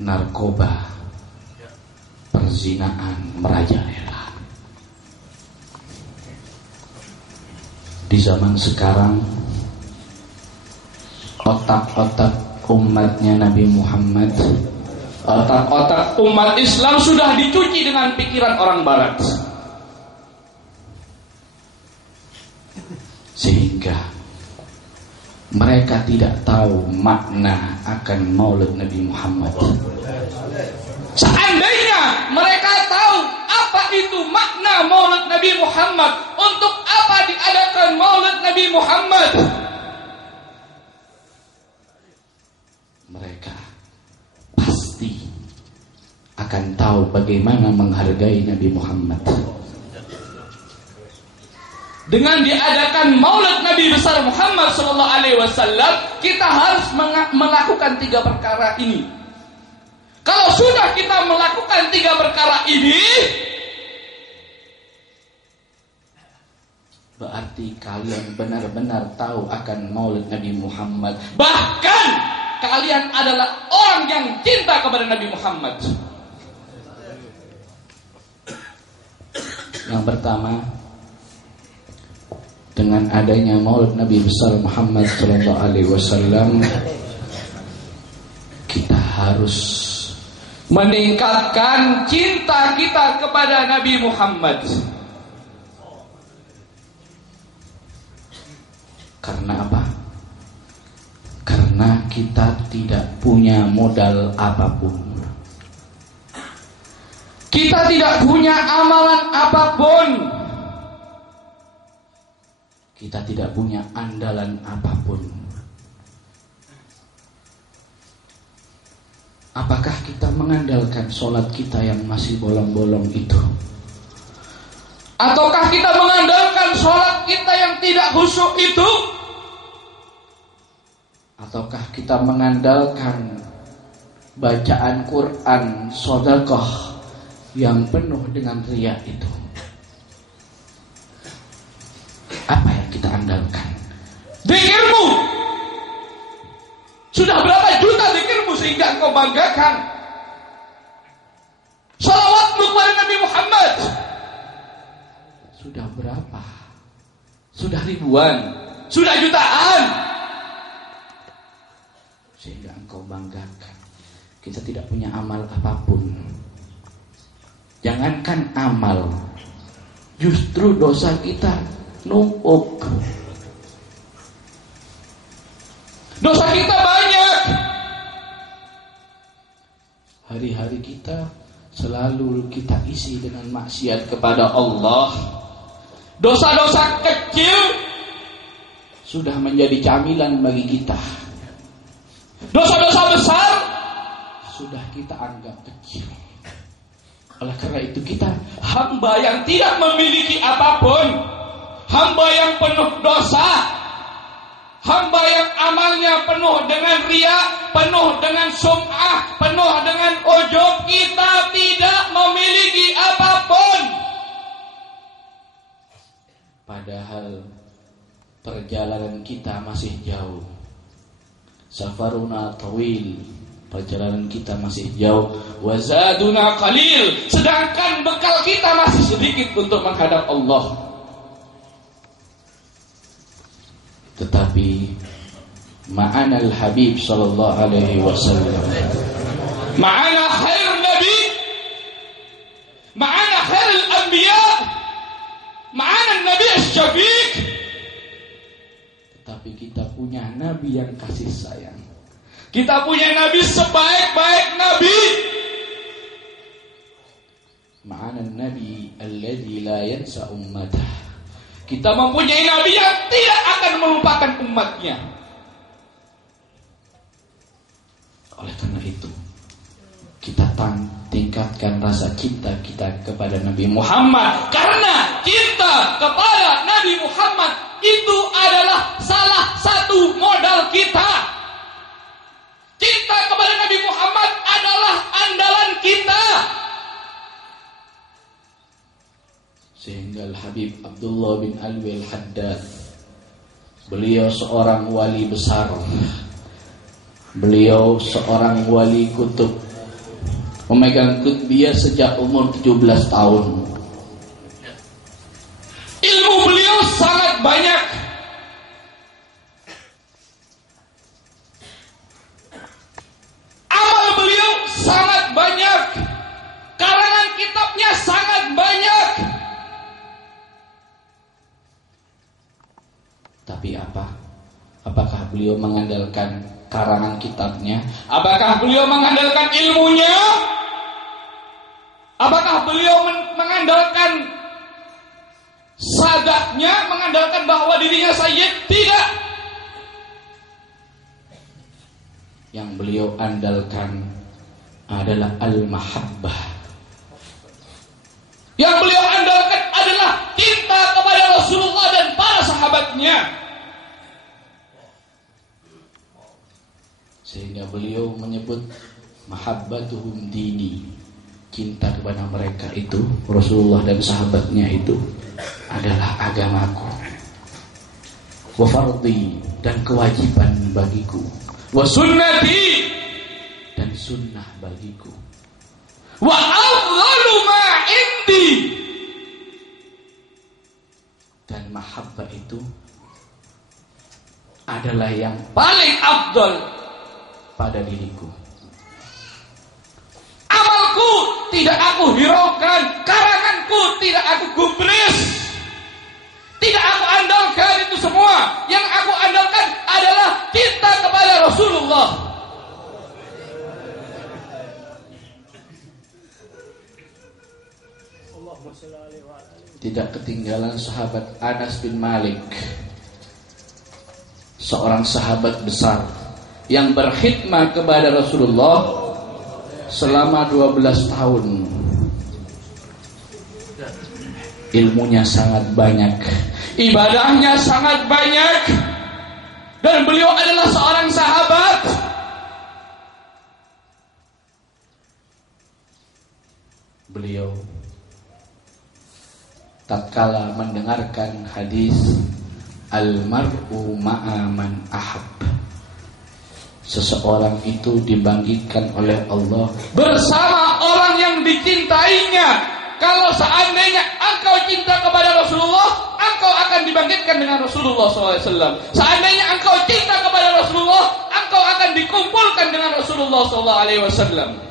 narkoba, perzinaan merajalela. Di zaman sekarang, otak-otak umatnya Nabi Muhammad, otak-otak umat Islam sudah dicuci dengan pikiran orang Barat, sehingga mereka tidak tahu makna akan Maulid Nabi Muhammad. Seandainya mereka tahu apa itu makna Maulid Nabi Muhammad, untuk apa diadakan Maulid Nabi Muhammad, mereka pasti akan tahu bagaimana menghargai Nabi Muhammad. Dengan diadakan Maulid Nabi besar Muhammad SAW, kita harus melakukan 3 perkara ini. Kalau sudah kita melakukan 3 perkara ini, berarti kalian benar-benar tahu akan Maulid Nabi Muhammad. Bahkan kalian adalah orang yang cinta kepada Nabi Muhammad. Yang pertama, dengan adanya Maulid Nabi besar Muhammad SAW, kita harus meningkatkan cinta kita kepada Nabi Muhammad. Karena apa? Karena kita tidak punya modal apapun. Kita tidak punya amalan apapun. Kita tidak punya andalan apapun. Apakah kita mengandalkan sholat kita yang masih bolong-bolong itu? Ataukah kita mengandalkan sholat kita yang tidak khusyuk itu? Ataukah kita mengandalkan bacaan Quran, sedekah yang penuh dengan riya itu? Apa yang kita andalkan? Zikirmu. Sudah berapa juta zikirmu sehingga engkau banggakan? Salawatmu kepada Nabi Muhammad sudah berapa? Sudah ribuan? Sudah jutaan? Sehingga engkau banggakan. Kita tidak punya amal apapun. Jangankan amal, justru dosa kita numpuk. Dosa kita banyak. Hari-hari kita selalu kita isi dengan maksiat kepada Allah. Dosa-dosa kecil sudah menjadi camilan bagi kita. Dosa-dosa besar sudah kita anggap kecil. Oleh karena itu kita hamba yang tidak memiliki apapun, hamba yang penuh dosa, hamba yang amalnya penuh dengan riya, penuh dengan sum'ah, penuh dengan ujub. Kita tidak memiliki apapun. Padahal perjalanan kita masih jauh. Safaruna tawil, perjalanan kita masih jauh. Wazaduna qalil, sedangkan bekal kita masih sedikit untuk menghadap Allah. Tetapi ma'ana al-Habib sallallahu alaihi wasallam, ma'ana khair nabi, ma'ana khair al-anbiya, ma'ana nabi asy-syafiq. Tetapi kita punya nabi yang kasih sayang. Kita punya nabi sebaik-baik nabi. Ma'ana nabi alladzi la yansa ummatah. Kita mempunyai nabi yang tidak akan melupakan umatnya. Oleh karena itu, kita tingkatkan rasa cinta kita kepada Nabi Muhammad. Karena cinta kepada Nabi Muhammad itu adalah salah satu modal kita. Cinta kepada Nabi Muhammad adalah andalan kita. Sehingga Al-Habib Abdullah bin Alwi Al-Haddad, beliau seorang wali besar, beliau seorang wali kutub, memegang kutbiyah sejak umur 17 tahun. Ilmu beliau sangat banyak. Amal beliau sangat banyak. Karangan kitabnya sangat banyak. Tapi apa? Apakah beliau mengandalkan karangan kitabnya? Apakah beliau mengandalkan ilmunya? Apakah beliau mengandalkan sadatnya, mengandalkan bahwa dirinya sayyid? Tidak. Yang beliau andalkan adalah al-mahabbah. Yang beliau andalkan adalah cinta kepada Rasulullah dan para sahabatnya. Sehingga beliau menyebut mahabbatuhum dini, cinta kepada mereka itu, Rasulullah dan sahabatnya itu adalah agamaku. Wa fardhi, dan kewajiban bagiku. Wa sunnati, dan sunnah bagiku. Wa afdalu ma indi, dan mahabbah itu adalah yang paling afdal pada diriku. Amalku tidak aku hiraukan, karanganku tidak aku gubris, tidak aku andalkan itu semua. Yang aku andalkan adalah cinta kepada Rasulullah. Tidak ketinggalan sahabat Anas bin Malik, seorang sahabat besar yang berkhidmat kepada Rasulullah selama 12 tahun. Ilmunya sangat banyak, ibadahnya sangat banyak, dan beliau adalah seorang sahabat. Beliau tatkala mendengarkan hadis al-mar'u ma'a man ahab, seseorang itu dibangkitkan oleh Allah bersama orang yang dicintainya. Kalau seandainya engkau cinta kepada Rasulullah, engkau akan dibangkitkan dengan Rasulullah SAW. Seandainya engkau cinta kepada Rasulullah, engkau akan dikumpulkan dengan Rasulullah SAW.